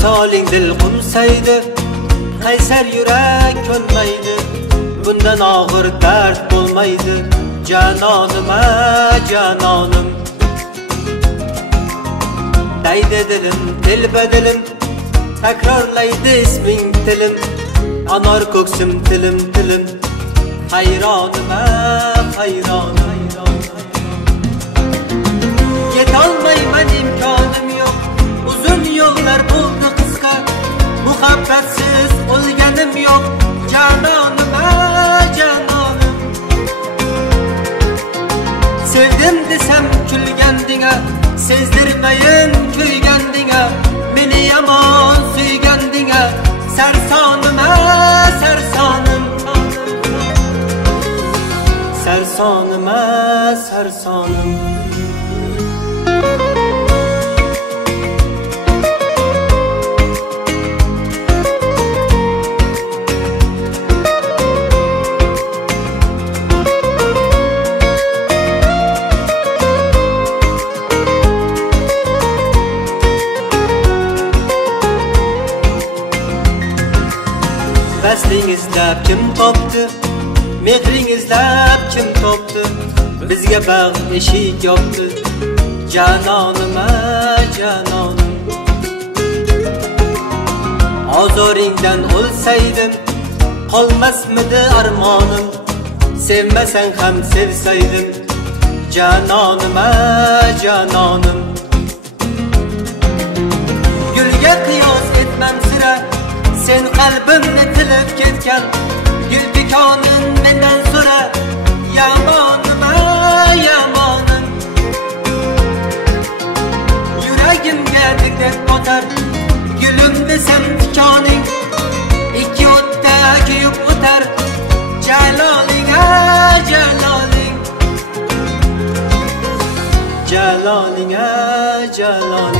Visoling dil qumsaydi, qaysar yurak ko'nmaydi. Bundan og'ir dard bo'lmaydi. Janonim, janonim. Daydi dilim, dilbadilim, takrorlaydi isming tilim. Anor ko'ksim tilim tilim. Hayronim, hayronim. Yetolmayman, imkonim yo'q. Uzun yo'llar bo'ldi qisqa. Muhabbatsiz o'lganim yo'q. Janonim, janonim. Sevdim desam kulgandinga, sezdirmayin kuygandinga. Meni yomon suygandinga. Sarsonim, sarsonim. Sarsonim, sarsonim. Vasling izlab kim topdi? Mehring izlab kim topdi? Bizga bag' eshik yopdi. Janonim, janonim. Ozoringdan o'lsaydim, qolmasmidi armonim. Sevmasang ham sevsaydim. Janonim, janonim. Gulga qiyos etmam sira. Sen qalbimni tilib ketgan, gul dikonin mendan so'ra. Yamonim, yamonim. Yuragimga degdek botar, gulim desam tikoning. Ikki o'tda kuyib o'tar. Jaloling, jaloling. Jaloling, jaloling.